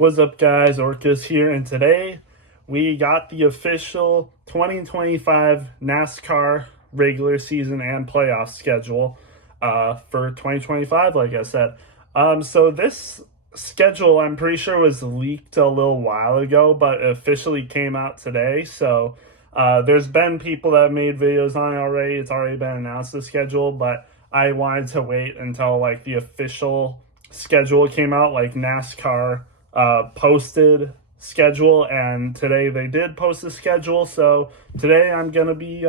What's up, guys? Orcus here, and today we got the official 2025 NASCAR regular season and playoff schedule for 2025, like I said. So this schedule, I'm pretty sure, was leaked a little while ago, but officially came out today. So there's been people that have made videos on it already. It's already been announced, the schedule, but I wanted to wait until like the official schedule came out, like NASCAR posted schedule, and today they did post the schedule. So today I'm gonna be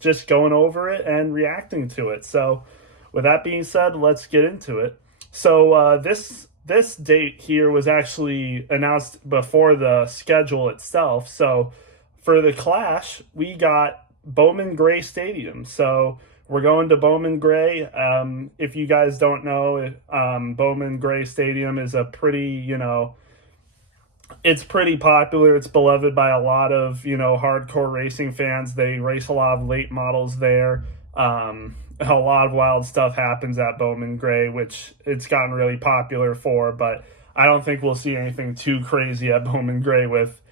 just going over it and reacting to it. So with that being said, let's get into it. So this date here was actually announced before the schedule itself. So for the Clash, we got Bowman Gray Stadium. So we're going to Bowman Gray. If you guys don't know, Bowman Gray Stadium is a pretty, it's pretty popular. It's beloved by a lot of, hardcore racing fans. They race a lot of late models there. A lot of wild stuff happens at Bowman Gray, which it's gotten really popular for, but I don't think we'll see anything too crazy at Bowman Gray with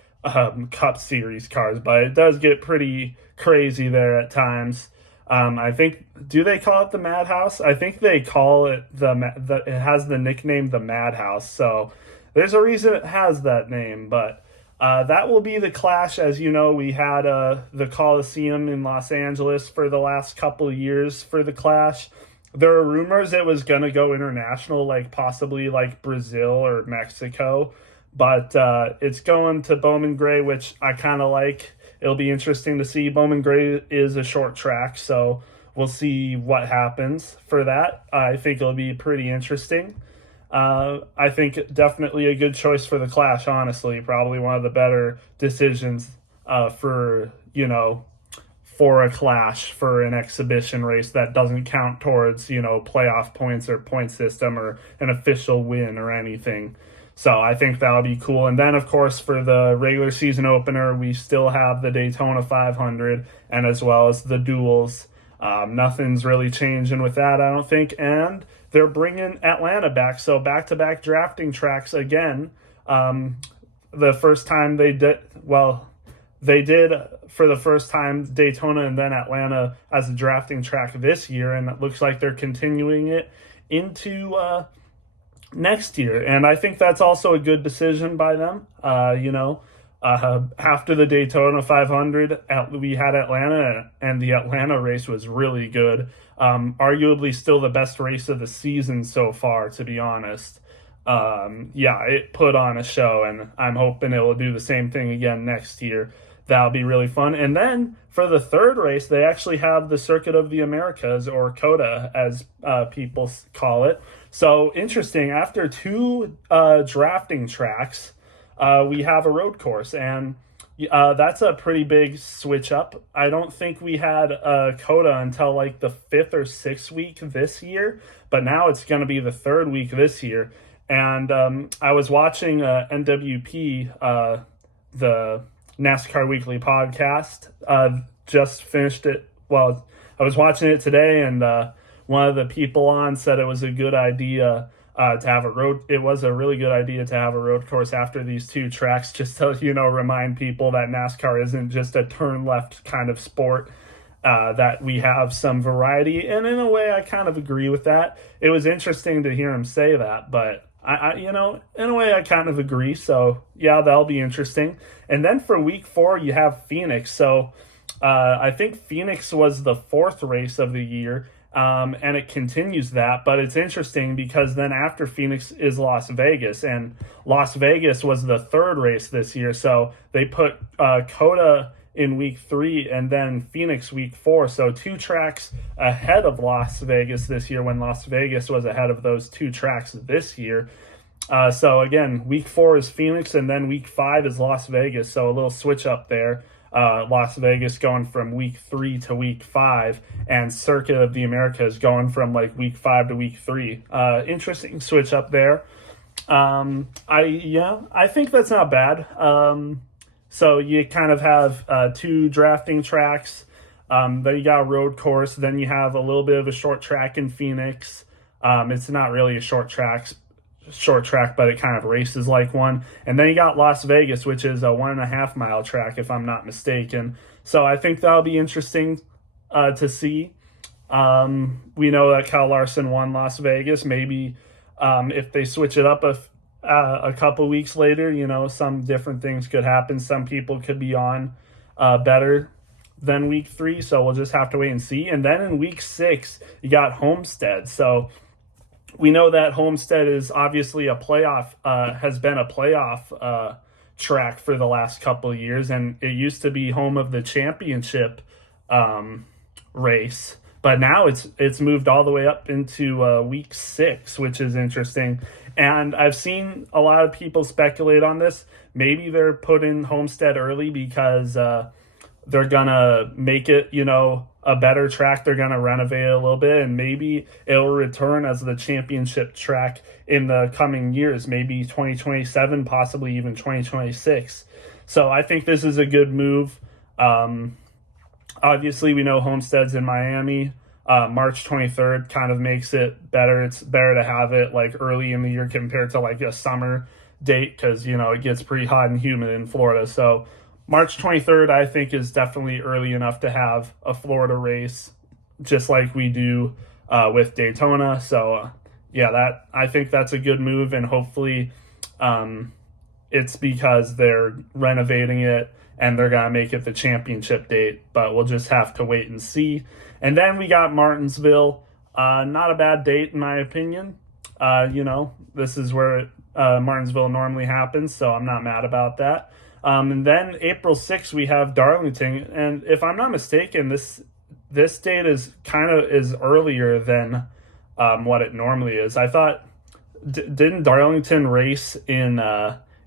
Cup Series cars, but it does get pretty crazy there at times. I think, do they call it the Madhouse? I think they call it it has the nickname the Madhouse. So there's a reason it has that name, but that will be the Clash. As you know, we had the Coliseum in Los Angeles for the last couple of years for the Clash. There are rumors it was going to go international, like possibly like Brazil or Mexico, but it's going to Bowman Gray, which I kind of like. It'll be interesting to see. Bowman Gray is a short track, so we'll see what happens for that. I think it'll be pretty interesting. I think definitely a good choice for the Clash, honestly. Probably one of the better decisions for a Clash, for an exhibition race that doesn't count towards, playoff points or point system or an official win or anything. So I think that'll be cool. And then, of course, for the regular season opener, we still have the Daytona 500 and as well as the duels. Nothing's really changing with that, I don't think. And they're bringing Atlanta back. So back-to-back drafting tracks again. The first time they did for the first time Daytona and then Atlanta as a drafting track this year. And it looks like they're continuing it into next year, and I think that's also a good decision by them. After the Daytona 500, we had Atlanta, and the Atlanta race was really good. Arguably still the best race of the season so far, to be honest. It put on a show, and I'm hoping it will do the same thing again next year. That'll be really fun. And then for the third race, they actually have the Circuit of the Americas, or COTA, as people call it. So interesting. After two drafting tracks, we have a road course, and that's a pretty big switch up. I don't think we had COTA until like the 5th or 6th week this year, but now it's going to be the 3rd week this year. And I was watching NWP, the NASCAR Weekly podcast, just finished it. Well, I was watching it today, and one of the people on said it was a good idea to have a road. It was a really good idea to have a road course after these two tracks, just to remind people that NASCAR isn't just a turn left kind of sport. That we have some variety, and in a way, I kind of agree with that. It was interesting to hear him say that, but I in a way, I kind of agree. So yeah, that'll be interesting. And then for week 4, you have Phoenix. So I think Phoenix was the 4th race of the year. And it continues that, but it's interesting because then after Phoenix is Las Vegas, and Las Vegas was the 3rd race this year. So they put COTA in week 3 and then Phoenix week 4. So 2 tracks ahead of Las Vegas this year, when Las Vegas was ahead of those 2 tracks this year. So again, week 4 is Phoenix, and then week 5 is Las Vegas. So a little switch up there. Las Vegas going from week 3 to week 5, and Circuit of the Americas going from like week 5 to week 3. Interesting switch up there. I think that's not bad. So you kind of have 2 drafting tracks. Then you got a road course. Then you have a little bit of a short track in Phoenix. It's not really a short track short track, but it kind of races like one. And then you got Las Vegas, which is a 1.5 mile track, if I'm not mistaken. So I think that'll be interesting to see. We know that Kyle Larson won Las Vegas. Maybe if they switch it up a couple weeks later, some different things could happen. Some people could be on better than week 3, so we'll just have to wait and see. And then in week 6, you got Homestead. So we know that Homestead is obviously has been a playoff track for the last couple of years, and it used to be home of the championship race. But now it's moved all the way up into week 6, which is interesting. And I've seen a lot of people speculate on this. Maybe they're putting Homestead early because they're going to make it, a better track. They're going to renovate it a little bit, and maybe it'll return as the championship track in the coming years, maybe 2027, possibly even 2026. So I think this is a good move. Obviously, we know Homestead's in Miami. March 23rd kind of makes it better. It's better to have it like early in the year compared to like a summer date because, it gets pretty hot and humid in Florida. So March 23rd, I think, is definitely early enough to have a Florida race, just like we do with Daytona. So, I think that's a good move, and hopefully it's because they're renovating it and they're going to make it the championship date, but we'll just have to wait and see. And then we got Martinsville. Not a bad date, in my opinion. This is where Martinsville normally happens, so I'm not mad about that. And then April 6th, we have Darlington. And if I'm not mistaken, this date is earlier than what it normally is. I thought, didn't Darlington race in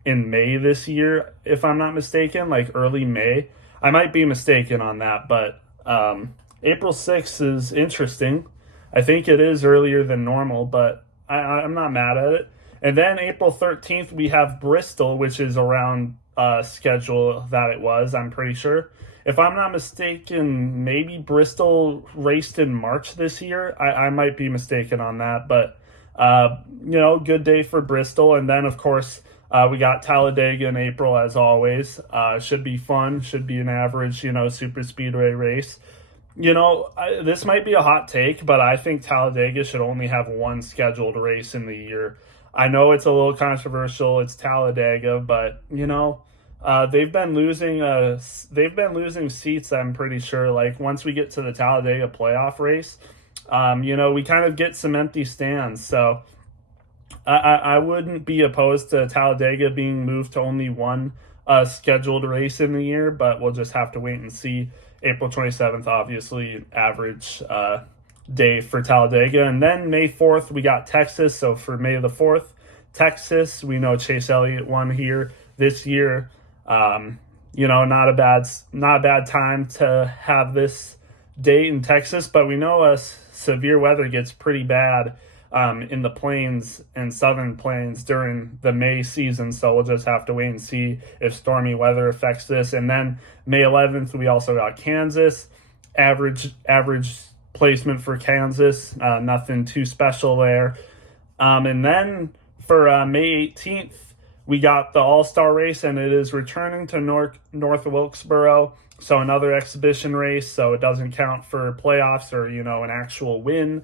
May this year, if I'm not mistaken, like early May? I might be mistaken on that, but April 6th is interesting. I think it is earlier than normal, but I'm not mad at it. And then April 13th, we have Bristol, which is around schedule that it was, I'm pretty sure. If I'm not mistaken, maybe Bristol raced in March this year. I might be mistaken on that, but good day for Bristol. And then, of course, we got Talladega in April, as always. Should be fun. Should be an average, super speedway race. This might be a hot take, but I think Talladega should only have one scheduled race in the year. I know it's a little controversial. It's Talladega, but they've been losing seats. I'm pretty sure. Like once we get to the Talladega playoff race, we kind of get some empty stands. So I wouldn't be opposed to Talladega being moved to only one scheduled race in the year, but we'll just have to wait and see. April 27th, obviously, average day for Talladega. And then May 4th, we got Texas. So for May the 4th, Texas, we know Chase Elliott won here this year. Not a bad time to have this date in Texas, but we know severe weather gets pretty bad in the plains and southern plains during the May season, so we'll just have to wait and see if stormy weather affects this. And then May 11th, we also got Kansas. Average placement for Kansas, nothing too special there. And then for May 18th, we got the All-Star race, and it is returning to North Wilkesboro. So another exhibition race, so it doesn't count for playoffs or, an actual win.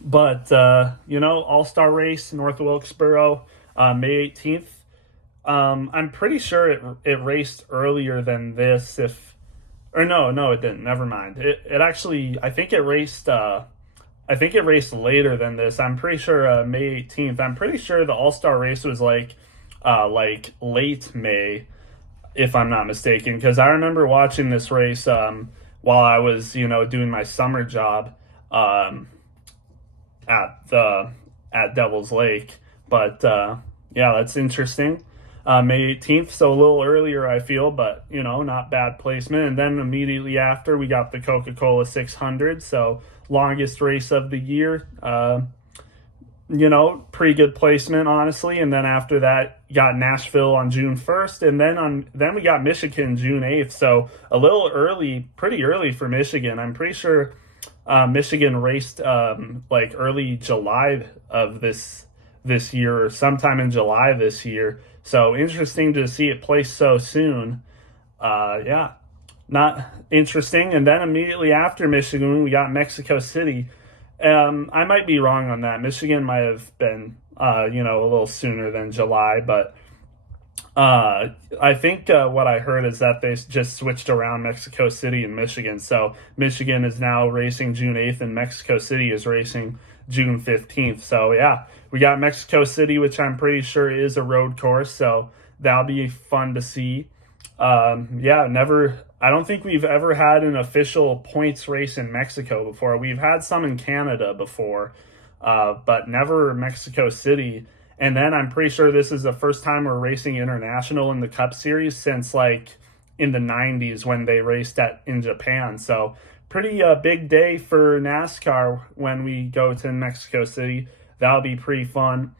But, All-Star race, North Wilkesboro, May 18th. I'm pretty sure it raced earlier than this. No, it didn't. Never mind. It actually, I think it raced later than this. I'm pretty sure May 18th. I'm pretty sure the All-Star race was like late May, if I'm not mistaken, because I remember watching this race while I was, doing my summer job at Devil's Lake. But that's interesting. May 18th, so a little earlier, I feel, but not bad placement. And then immediately after, we got the Coca-Cola 600, so longest race of the year. Pretty good placement, honestly. And then after that, got Nashville on June 1st, and then we got Michigan June 8th. So a little early, pretty early for Michigan. I'm pretty sure Michigan raced like early July of this this year or sometime in July this year. So interesting to see it placed so soon. Yeah, not interesting. And then immediately after Michigan, we got Mexico City. I might be wrong on that. Michigan might have been, a little sooner than July, but I think what I heard is that they just switched around Mexico City and Michigan. So Michigan is now racing June 8th and Mexico City is racing June 15th. So yeah, we got Mexico City, which I'm pretty sure is a road course. So that'll be fun to see. I don't think we've ever had an official points race in Mexico before. We've had some in Canada before, but never Mexico City. And then I'm pretty sure this is the first time we're racing international in the Cup Series since like in the 90s when they raced in Japan. So pretty big day for NASCAR when we go to Mexico City. That'll be pretty fun.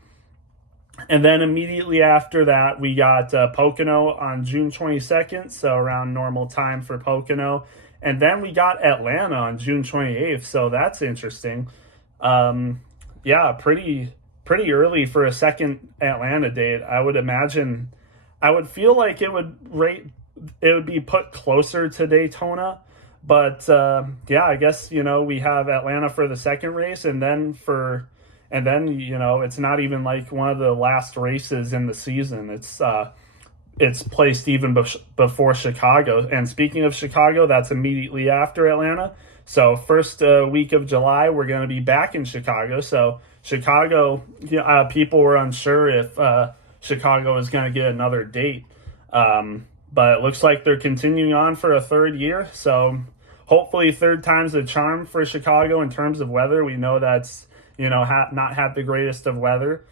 And then immediately after that, we got Pocono on June 22nd, so around normal time for Pocono. And then we got Atlanta on June 28th, so that's interesting. Yeah, pretty early for a second Atlanta date. I would imagine, I would feel like it would be put closer to Daytona. But yeah, I guess, we have Atlanta for the second race, and then it's not even like one of the last races in the season. It's placed even before Chicago. And speaking of Chicago, that's immediately after Atlanta. So first week of July, we're going to be back in Chicago. So Chicago, people were unsure if Chicago was going to get another date. But it looks like they're continuing on for a third year. So hopefully third time's the charm for Chicago in terms of weather. We know that's, not had the greatest of weather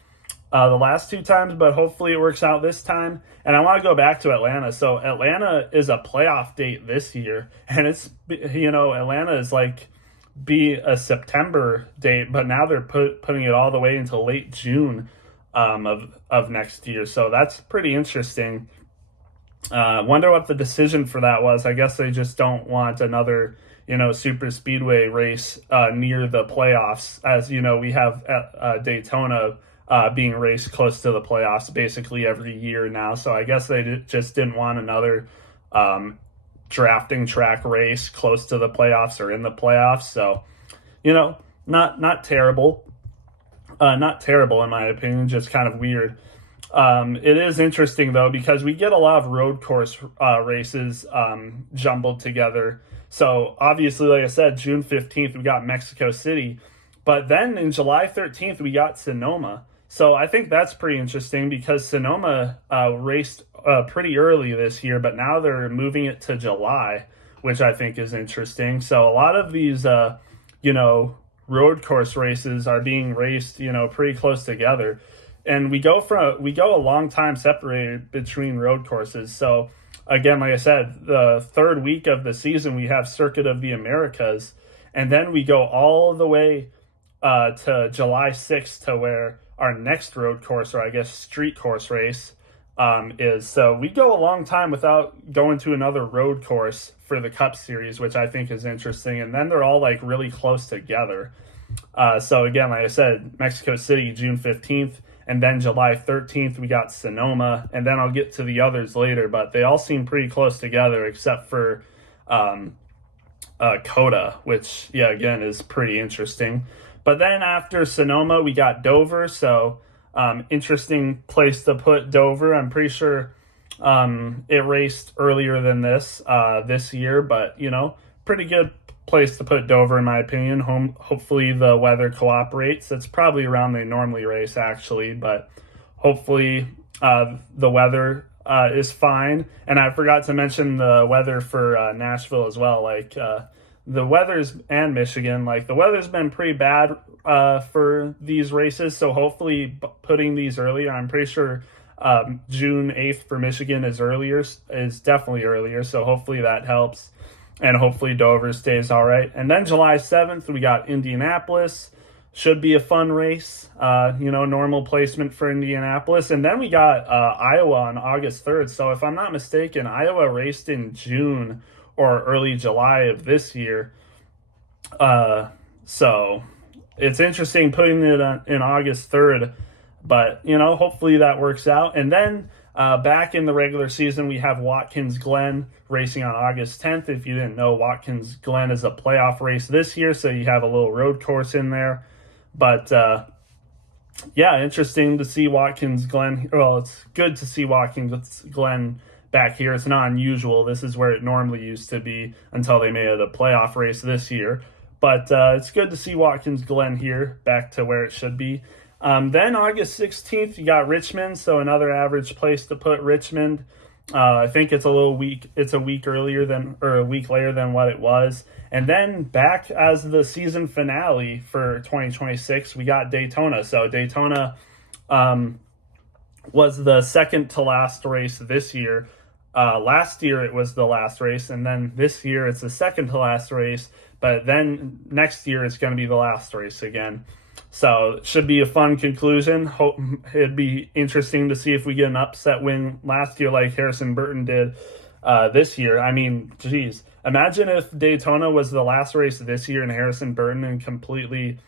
the last two times, but hopefully it works out this time. And I want to go back to Atlanta. So Atlanta is a playoff date this year, and it's, Atlanta is like be a September date, but now they're putting it all the way into late June of next year. So that's pretty interesting. Wonder what the decision for that was. I guess they just don't want another super speedway race near the playoffs, as we have at Daytona being raced close to the playoffs basically every year now. So I guess they just didn't want another drafting track race close to the playoffs or in the playoffs. So not terrible, not terrible in my opinion, just kind of weird. It is interesting though, because we get a lot of road course races jumbled together. So obviously, like I said, June 15th, we got Mexico City. But then in July 13th, we got Sonoma. So I think that's pretty interesting because Sonoma raced pretty early this year, but now they're moving it to July, which I think is interesting. So a lot of these, road course races are being raced, pretty close together. And we go a long time separated between road courses. So again, like I said, the third week of the season, we have Circuit of the Americas. And then we go all the way to July 6th to where our next road course, or I guess street course race, is. So we go a long time without going to another road course for the Cup Series, which I think is interesting. And then they're all like really close together. So again, like I said, Mexico City, June 15th. And then July 13th, we got Sonoma. And then I'll get to the others later, but they all seem pretty close together except for Coda, which, yeah, again, is pretty interesting. But then after Sonoma, we got Dover. So interesting place to put Dover. I'm pretty sure it raced earlier than this year, but, pretty good place to put Dover in my opinion. Hopefully the weather cooperates. It's probably around they normally race actually, but hopefully the weather is fine. And I forgot to mention the weather for Nashville as well. Like the weather's, and Michigan, like the weather's been pretty bad for these races. So hopefully putting these earlier, I'm pretty sure June 8th for Michigan is definitely earlier. So hopefully that helps. And hopefully Dover stays all right. And then July 7th, we got Indianapolis. Should be a fun race, normal placement for Indianapolis. And then we got Iowa on August 3rd. So if I'm not mistaken, Iowa raced in June or early July of this year. So it's interesting putting it in August 3rd But, hopefully that works out. And then back in the regular season, we have Watkins Glen racing on August 10th. If you didn't know, Watkins Glen is a playoff race this year, so you have a little road course in there. But yeah, interesting to see Watkins Glen. Well, it's good to see Watkins Glen back here. It's not unusual. This is where it normally used to be until they made it a playoff race this year. But it's good to see Watkins Glen here back to where it should be. Then August 16th, you got Richmond, so another average place to put Richmond. I think it's a week later than what it was. And then back as the season finale for 2026, we got Daytona. So Daytona was the second to last race this year. Last year it was the last race, and then this year it's the second to last race, but then next year it's going to be the last race again. So it should be a fun conclusion. It'd be interesting to see if we get an upset win last year like Harrison Burton did this year. I mean, geez, imagine if Daytona was the last race this year and Harrison Burton completely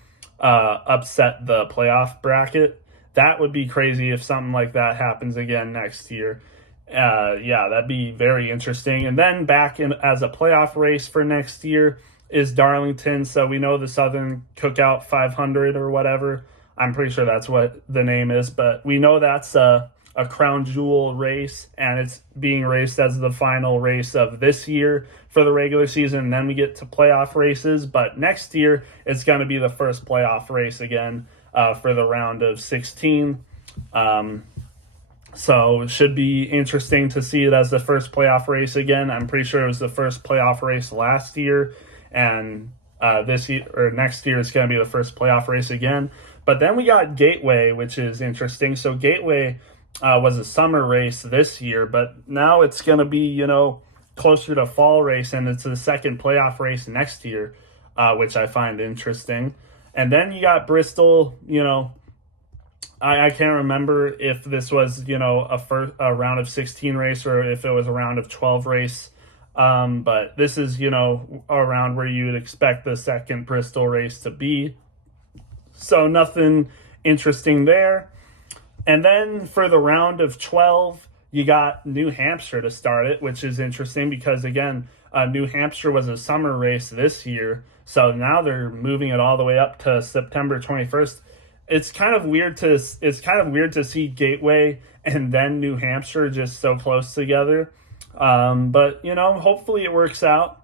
upset the playoff bracket. That would be crazy if something like that happens again next year. Yeah, that'd be very interesting. And then back in as a playoff race for next year is Darlington. So we know the Southern Cookout 500 or whatever. I'm pretty sure that's what the name is, but we know that's a crown jewel race, and it's being raced as the final race of this year for the regular season. And then we get to playoff races, but next year it's going to be the first playoff race again for the round of 16. So it should be interesting to see it as the first playoff race again. I'm pretty sure it was the first playoff race last year, and this year or next year is going to be the first playoff race again. But then we got Gateway, which is interesting. So Gateway was a summer race this year, but now it's going to be, closer to fall race, and it's the second playoff race next year, which I find interesting. And then you got Bristol, I can't remember if this was, a round of 16 race or if it was a round of 12 race. But this is, a round where you would expect the second Bristol race to be. So nothing interesting there. And then for the round of 12, you got New Hampshire to start it, which is interesting because, again, New Hampshire was a summer race this year. So now they're moving it all the way up to September 21st. It's kind of weird to see Gateway and then New Hampshire just so close together. But hopefully it works out.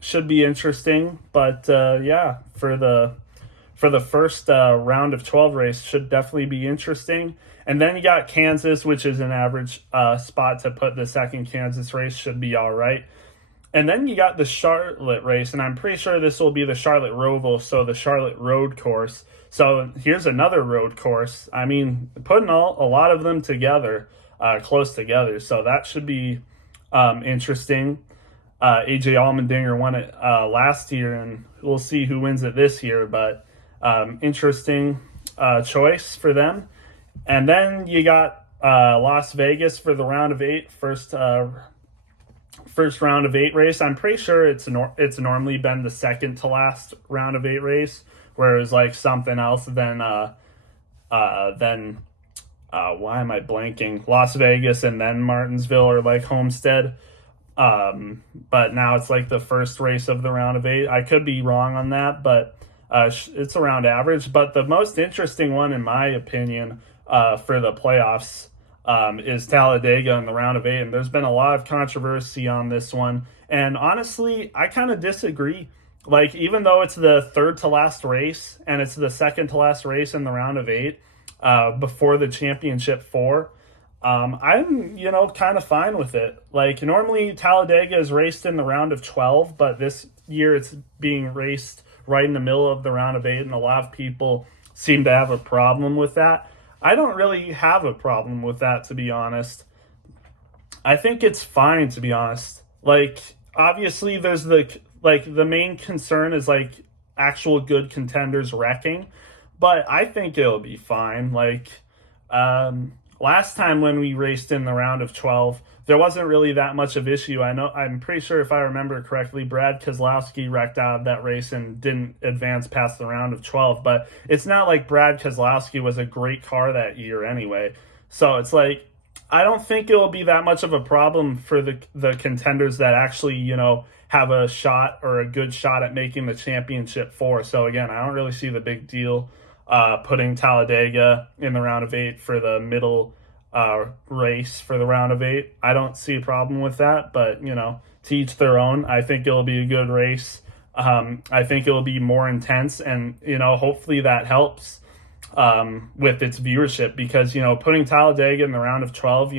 Should be interesting. But yeah, for the first round of 12 race should definitely be interesting. And then you got Kansas, which is an average spot to put the second Kansas race, should be all right. And then you got the Charlotte race, and I'm pretty sure this will be the Charlotte Roval, so the Charlotte Road Course. So here's another road course. I mean, putting a lot of them together, close together. So that should be interesting. AJ Allmendinger won it last year, and we'll see who wins it this year. But interesting choice for them. And then you got Las Vegas for the round of 8, first round of 8 race. I'm pretty sure it's normally been the second to last round of 8 race, where it was like something else than why am I blanking? Las Vegas and then Martinsville or like Homestead. But now it's like the first race of the round of 8. I could be wrong on that, but it's around average. But the most interesting one, in my opinion, for the playoffs is Talladega in the round of 8. And there's been a lot of controversy on this one. And honestly, I kind of disagree. Like, even though it's the third to last race and it's the second to last race in the round of 8 before the championship 4, I'm, kind of fine with it. Like, normally Talladega is raced in the round of 12, but this year it's being raced right in the middle of the round of 8, and a lot of people seem to have a problem with that. I don't really have a problem with that, to be honest. I think it's fine, to be honest. Like, obviously there's the main concern is like actual good contenders wrecking, but I think it'll be fine. Like, last time when we raced in the round of 12, there wasn't really that much of issue. I'm pretty sure if I remember correctly, Brad Keselowski wrecked out of that race and didn't advance past the round of 12. But it's not like Brad Keselowski was a great car that year anyway. So it's like, I don't think it will be that much of a problem for the contenders that actually, have a shot or a good shot at making the championship four. So again, I don't really see the big deal putting Talladega in the round of 8 for the middle race for the round of 8. I don't see a problem with that, but to each their own. I think it'll be a good race. I think it'll be more intense, and hopefully that helps with its viewership, because putting Talladega in the round of 12,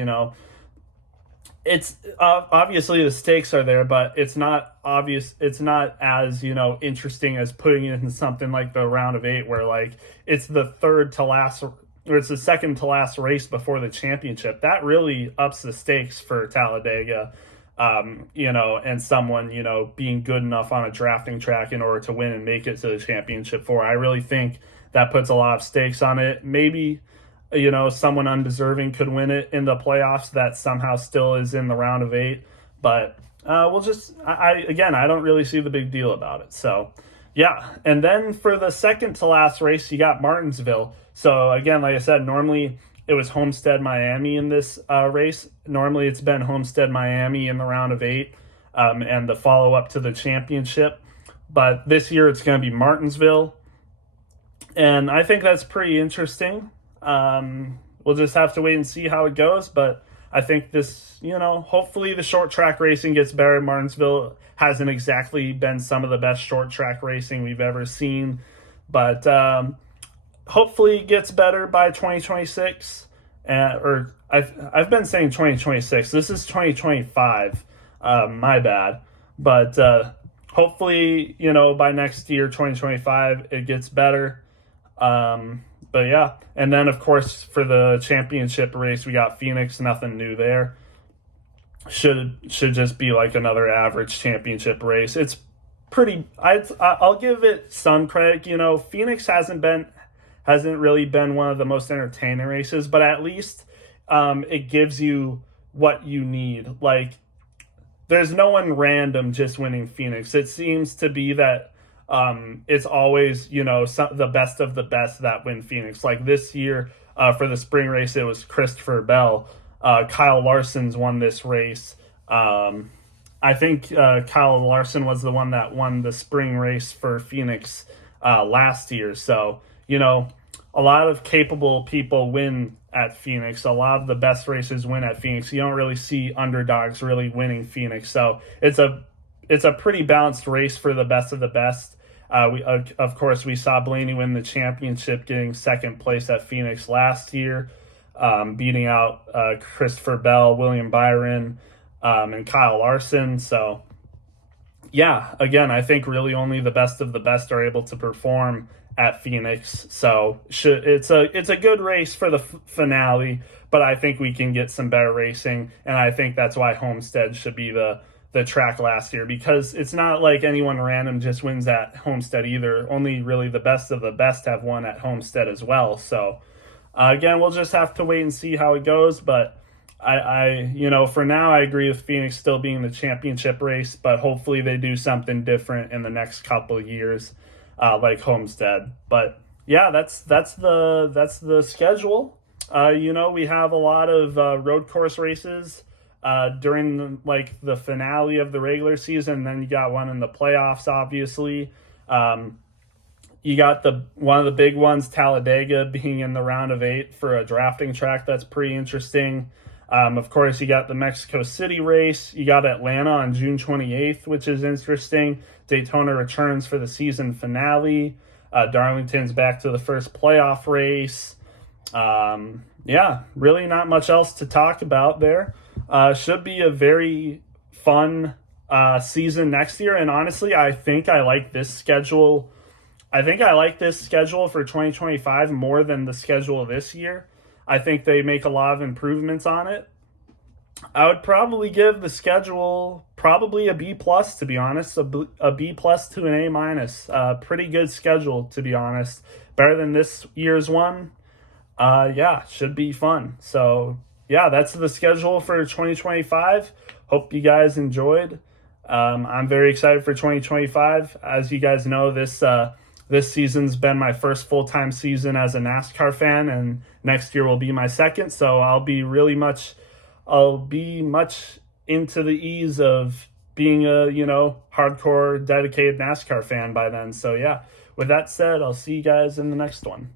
it's obviously the stakes are there, but it's not obvious. It's not as interesting as putting it in something like the round of 8, where like it's the third to last, or it's the second to last race before the championship. That really ups the stakes for Talladega, and someone being good enough on a drafting track in order to win and make it to the championship four. I really think that puts a lot of stakes on it. Maybe someone undeserving could win it in the playoffs that somehow still is in the round of 8. But I don't really see the big deal about it. So, yeah. And then for the second to last race, you got Martinsville. So, again, like I said, normally it was Homestead Miami in this race. Normally it's been Homestead Miami in the round of 8 and the follow-up to the championship. But this year it's going to be Martinsville. And I think that's pretty interesting. We'll just have to wait and see how it goes, but I think this, hopefully the short track racing gets better. Martinsville hasn't exactly been some of the best short track racing we've ever seen, but hopefully it gets better by 2026. Or I've been saying 2026. This is 2025. My bad. But hopefully, by next year, 2025, it gets better. But yeah, and then of course for the championship race, we got Phoenix. Nothing new there. Should just be like another average championship race. It's pretty. I'll give it some credit. Phoenix hasn't really been one of the most entertaining races, but at least it gives you what you need. Like, there's no one random just winning Phoenix. It seems to be that. It's always, the best of the best that win Phoenix. Like this year, for the spring race, it was Christopher Bell. Kyle Larson's won this race. I think Kyle Larson was the one that won the spring race for Phoenix last year. So, a lot of capable people win at Phoenix. A lot of the best races win at Phoenix. You don't really see underdogs really winning Phoenix. So it's a pretty balanced race for the best of the best. Of course, we saw Blaney win the championship, getting second place at Phoenix last year, beating out Christopher Bell, William Byron, and Kyle Larson. So, yeah, again, I think really only the best of the best are able to perform at Phoenix. So it's a good race for the finale, but I think we can get some better racing, and I think that's why Homestead should be the track last year, because it's not like anyone random just wins at Homestead either. Only really the best of the best have won at Homestead as well. So again, we'll just have to wait and see how it goes. But I for now, I agree with Phoenix still being the championship race, but hopefully they do something different in the next couple of years, like Homestead. But yeah, that's the schedule. We have a lot of road course races during the finale of the regular season. Then you got one in the playoffs, obviously. You got one of the big ones, Talladega, being in the round of 8 for a drafting track. That's pretty interesting. Of course, you got the Mexico City race. You got Atlanta on June 28th, which is interesting. Daytona returns for the season finale. Darlington's back to the first playoff race. Yeah, really not much else to talk about there. Should be a very fun season next year. And honestly, I think I like this schedule. I think I like this schedule for 2025 more than the schedule this year. I think they make a lot of improvements on it. I would probably give the schedule probably a B+, to be honest, a B+ to an A-. Pretty good schedule, to be honest. Better than this year's one. Yeah, should be fun. So yeah, that's the schedule for 2025. Hope you guys enjoyed. I'm very excited for 2025. As you guys know, this season's been my first full time season as a NASCAR fan, and next year will be my second. So I'll be much into the ease of being a hardcore dedicated NASCAR fan by then. So yeah, with that said, I'll see you guys in the next one.